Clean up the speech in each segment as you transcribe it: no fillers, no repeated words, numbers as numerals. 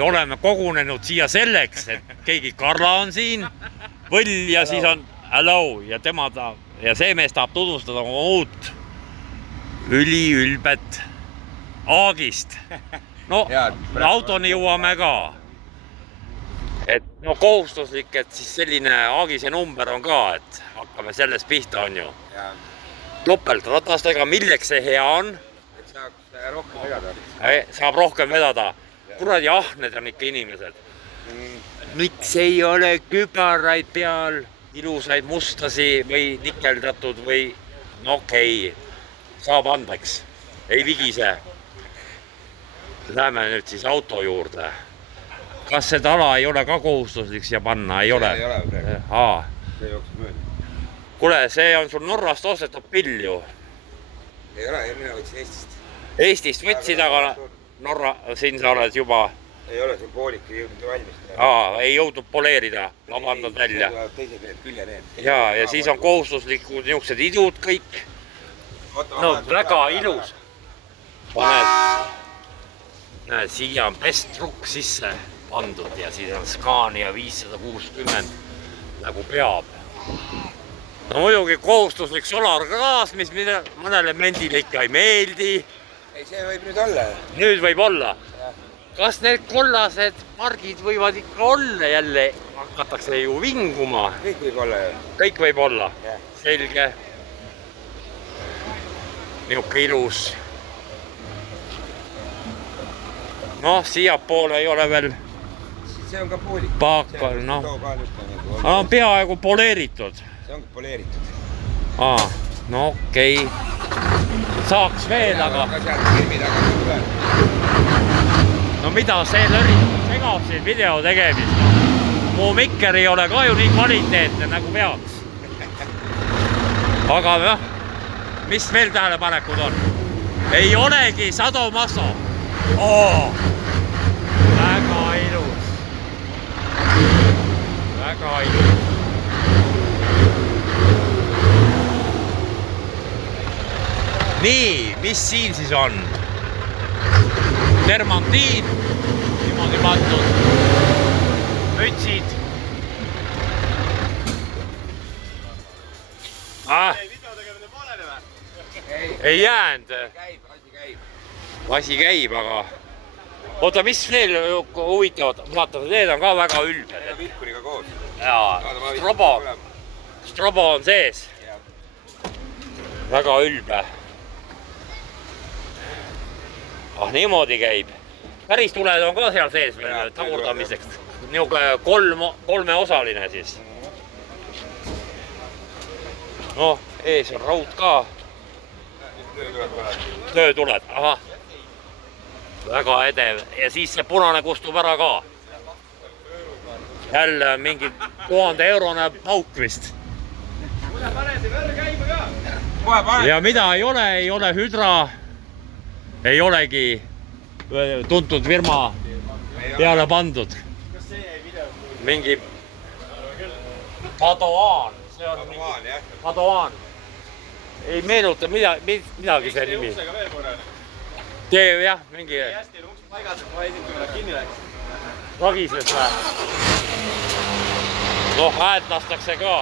oleme kogunenud siia selleks, et keegi Karla on siin, Võll ja siis on Hello ja see mees tahab tutvustada oma uut üliülbet Aagist. No autoni jõuame ka. Et no kohustuslik, et siis selline Aagise number on ka, et hakkame sellest pihta on ju. Topeltratastega, milleks see hea on? Et saaks rohkem vedada. Saab rohkem vedada. Kuradi ahned on ikka inimesed. Miks ei ole kübaraid peal, ilusaid mustasi või nikeldatud või no okei, saab andeks, ei vigise. Läheme nüüd siis auto juurde. Kas see tala ei ole ka kohustuslik siia panna? Ei ole? Ei ole praegu. See jookseb mööda. Kuule, see on sul Norrast ostetud pill ju. Ei ole, mina võtsin Eestist. Eestist võtsid, aga Norra, siin sa oled juba... Ei ole, sul poolik ei jõudnud valmis. Ei jõudnud poleerida, vabandad välja. Teise külje need. Ja siis on kohustuslikud niisugused idud kõik. No väga ilus. Näed, siia on Bestruk sisse pandud ja siis on Scania 560 nagu peab. No muidugi kohustuslik solargaas, mis mõnele mendile ikka ei meeldi. Ei, see võib nüüd olla. Nüüd võib olla. Kas need kollased margid võivad ikka olla jälle? Hakatakse ju vinguma. Kõik võib olla. Kõik võib olla. Selge. Niuke ilus. Noh, siia poole ei ole veel. See on ka poolik. Paakal, noh. On peaaegu poleeritud. See on poleeritud. No okei. Saaks veel, aga... No mida see segab siin video tegemist? Mu mikker ei ole ka ju nii kvaliteetne nagu peaks. Aga jah, mis veel tähelepanekud on? Ei olegi sadomaso. Väga ilus. Väga ilus. Nii, mis siin siis on? Termantiin, niimoodi pandud, mütsid. Ei jäänud. Asi käib, aga... Oota, mis veel huvitavad? Vaata, need on ka väga ülbed. Vilkuriga koos. Jaa, Strobo on sees. Väga ülbe. Niimoodi käib. Päris tuled on ka seal sees veel tagurdamiseks. Niuke kolmeosaline siis. Noh, ees on raud ka. Töötuled, ahah. Väga edev. Ja siis see punane kustub ära ka. Jälle mingi 1000 eurone pauk vist. Ja mida ei ole hüdra. Ei olegi tuntud firma peale pandud. Mingi Padoan. Padoan. Ei meenuta midagi see nimi. Tee jah, mingi... Ragises või? Noh, hääd lastakse ka.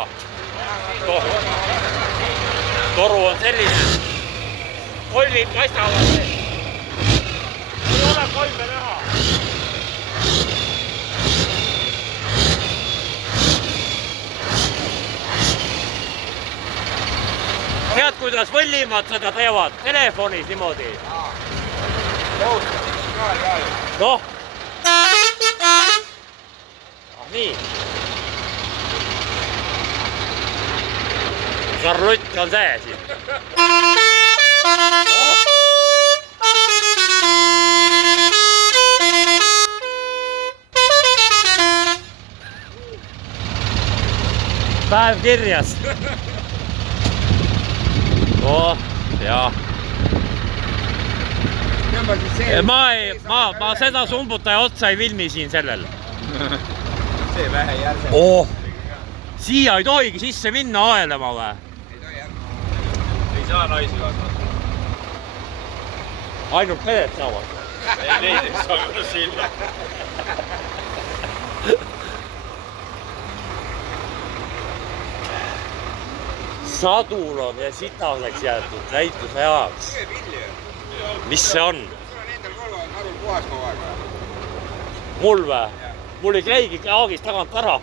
Toru on selline. Kollid paistavad. Ei ole kolme näha. Tead, kuidas Võllimad seda teevad? Telefonis niimoodi. Noh. Nii. Šarlutt on see siin. Päev kirjas. Jaa. Ma seda sumbutaja otsa ei filmi siin sellel. See vähe järse. Siia ei tohigi sisse minna aelema või? Ei tohi jah. Ei saa naisi kaasa. Ainult mehed saavad. Neid ei saa ka sinna. Sadul on ja sitaseks jäetud näituse ajaks. Mis see on? Nendel kolval narul puhas kogu aeg. Mul või? Mul ei käigi aagist tagant ära.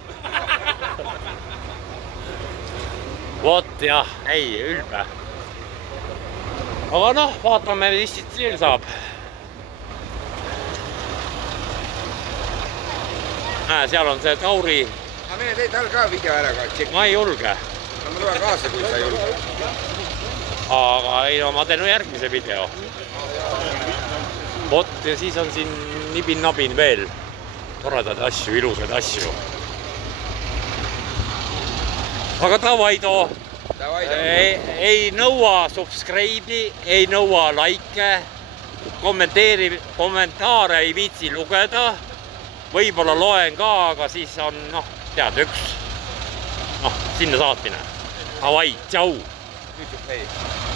Vot jah, ei, ülbe. Aga noh, vaatame, mis siit veel saab. Seal on see Tauri. Aga mine teid all ka video ära ka. Ma ei julge. Ma tulen kaasa, kui sa ei julge. Aga ei, no ma teen järgmise video. Vot ja siis on siin nibin-nabin veel toredad asju, ilusad asju. Aga davai too. Ei nõua subscribe'i, ei nõua like, kommentaare ei viitsi lugeda. Võib-olla loen ka, aga siis on, noh, tead, üks. Noh, sinna saatmine. Davai, tšau! YouTube, hei.